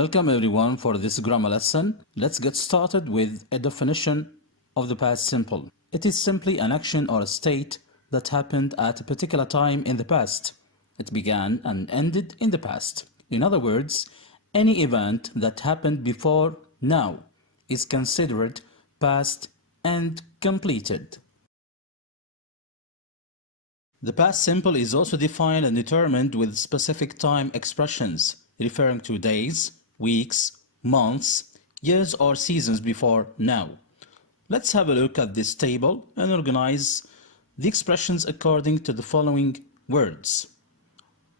Welcome everyone for this grammar lesson. Let's get started with a definition of the past simple. It is simply an action or a state that happened at a particular time in the past. It began and ended in the past. In other words, any event that happened before now is considered past and completed. The past simple is also defined and determined with specific time expressions, referring to days, weeks, months, years or seasons before now. Let's have a look at this table and organize the expressions according to the following words.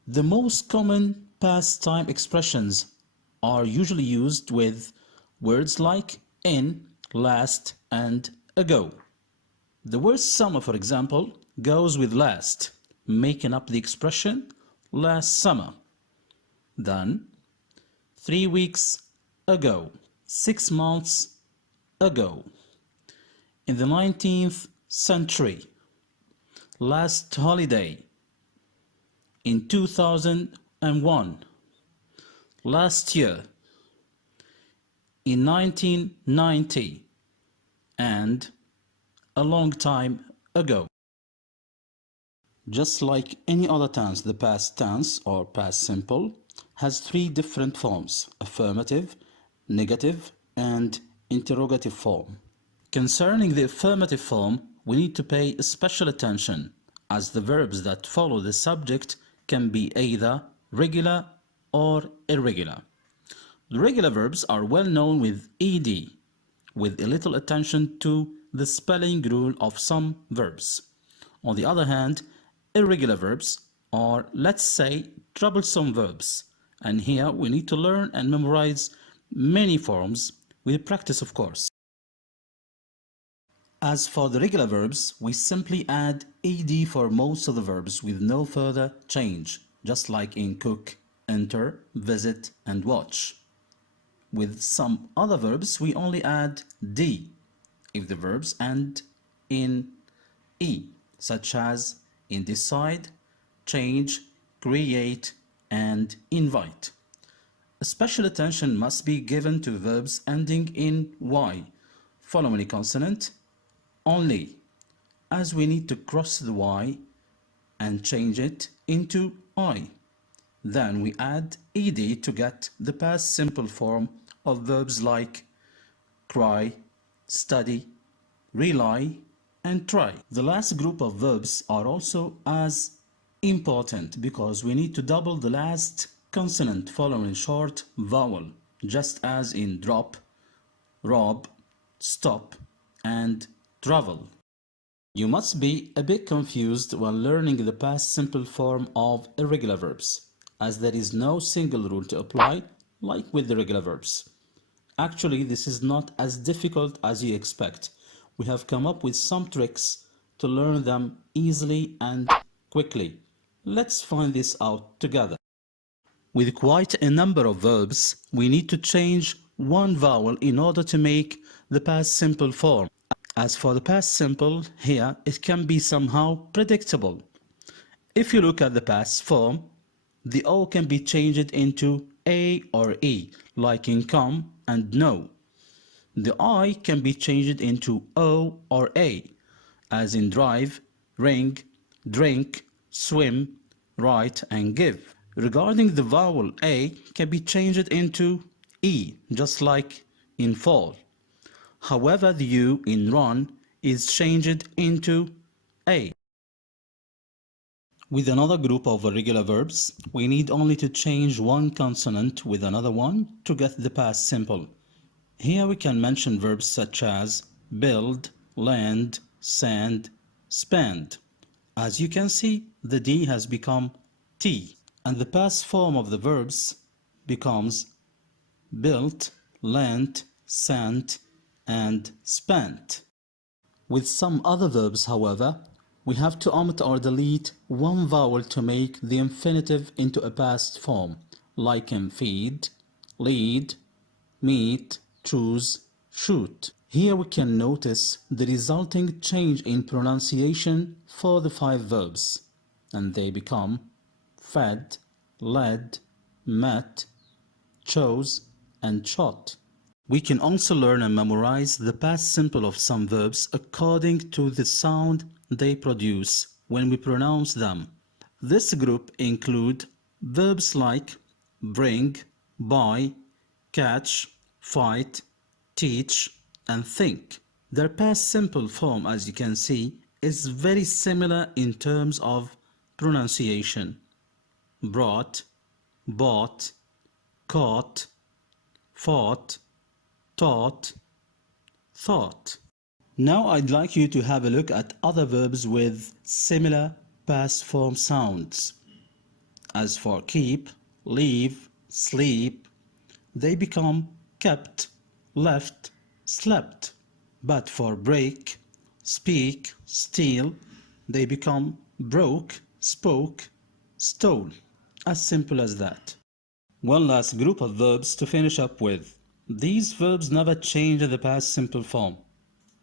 The most common past time expressions are usually used with words like in, last, and ago. The word summer, for example, goes with last, making up the expression last summer. Then, 3 weeks ago, 6 months ago. In the 19th century, last holiday. In 2001, last year. In 1990, and a long time ago. Just like any other tense, the past tense or past simple has 3 different forms: affirmative, negative, and interrogative form. Concerning the affirmative form, we need to pay special attention, as the verbs that follow the subject can be either regular or irregular. The regular verbs are well known with ed, with a little attention to the spelling rule of some verbs. On the other hand, irregular verbs are, let's say, troublesome verbs, and here we need to learn and memorize many forms with practice, of course. As for the regular verbs, we simply add ed for most of the verbs with no further change, just like in cook, enter, visit, and watch. With some other verbs, we only add d if the verbs end in e, such as in decide, change, create, and invite. Special attention must be given to verbs ending in y, following a consonant only, as we need to cross the y and change it into I. Then we add ed to get the past simple form of verbs like cry, study, rely, and try. The last group of verbs are also as important because we need to double the last consonant following a short vowel, just as in drop, rob, stop, and travel. You must be a bit confused when learning the past simple form of irregular verbs, as there is no single rule to apply like with the regular verbs. Actually, this is not as difficult as you expect. We have come up with some tricks to learn them easily and quickly. Let's find this out together. With quite a number of verbs, we need to change one vowel in order to make the past simple form. As for the past simple, here it can be somehow predictable. If you look at the past form, the O can be changed into A or E, like in come and know. The I can be changed into O or A, as in drive, ring, drink, swim, write, and give. Regarding the vowel A can be changed into E, just like in fall. However, the U in run is changed into A. With another group of irregular verbs, we need only to change one consonant with another one to get the past simple. Here we can mention verbs such as build, land, sand, spend. As you can see, the D has become T, and the past form of the verbs becomes built, lent, sent, and spent. With some other verbs, however, we have to omit or delete one vowel to make the infinitive into a past form, like in feed, lead, meet, choose, shoot. Here we can notice the resulting change in pronunciation for the 5 verbs, and they become fed, led, met, chose, and shot. We can also learn and memorize the past simple of some verbs according to the sound they produce when we pronounce them. This group include verbs like bring, buy, catch, fight, teach, and think. Their past simple form, as you can see, is very similar in terms of pronunciation. Brought, bought, caught, fought, taught, thought. Now I'd like you to have a look at other verbs with similar past form sounds. As for keep, leave, sleep, they become kept, left, slept. But for break, speak, steal, they become broke, spoke, stole. As simple as that. One last group of verbs to finish up with. These verbs never change in the past simple form,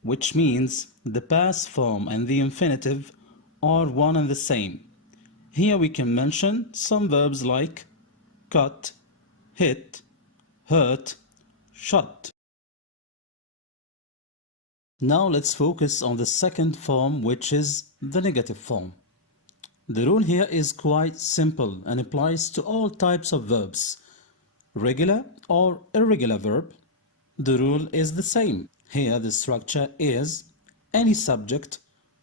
which means the past form and the infinitive are one and the same. Here we can mention some verbs like cut, hit, hurt, shot. Now let's focus on the second form, which is the negative form. The rule here is quite simple and applies to all types of verbs. Regular or irregular verb, the rule is the same. Here the structure is any subject,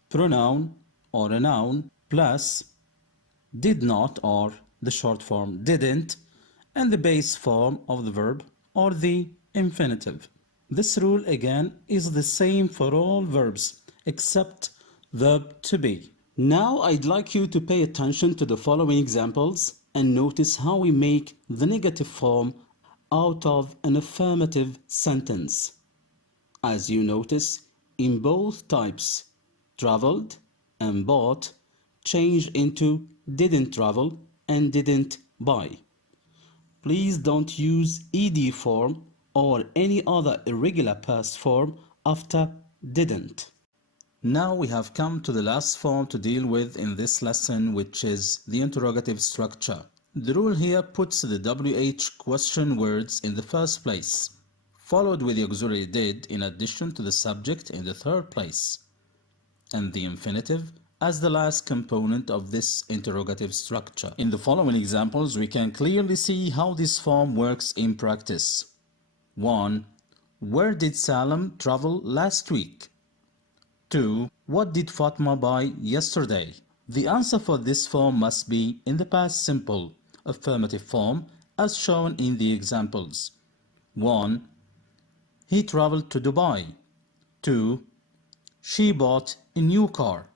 pronoun or a noun plus did not or the short form didn't and the base form of the verb or the infinitive. This rule again is the same for all verbs except verb to be. Now I'd like you to pay attention to the following examples and notice how we make the negative form out of an affirmative sentence. As you notice, in both types, traveled and bought change into didn't travel and didn't buy. Please don't use ed form or any other irregular past form after didn't. Now we have come to the last form to deal with in this lesson, which is the interrogative structure. The rule here puts the WH question words in the first place, followed with the auxiliary did in addition to the subject in the third place, and the infinitive as the last component of this interrogative structure. In the following examples, we can clearly see how this form works in practice. 1. Where did Salam travel last week? 2. What did Fatma buy yesterday? The answer for this form must be in the past simple, affirmative form as shown in the examples. 1. He traveled to Dubai. 2. She bought a new car.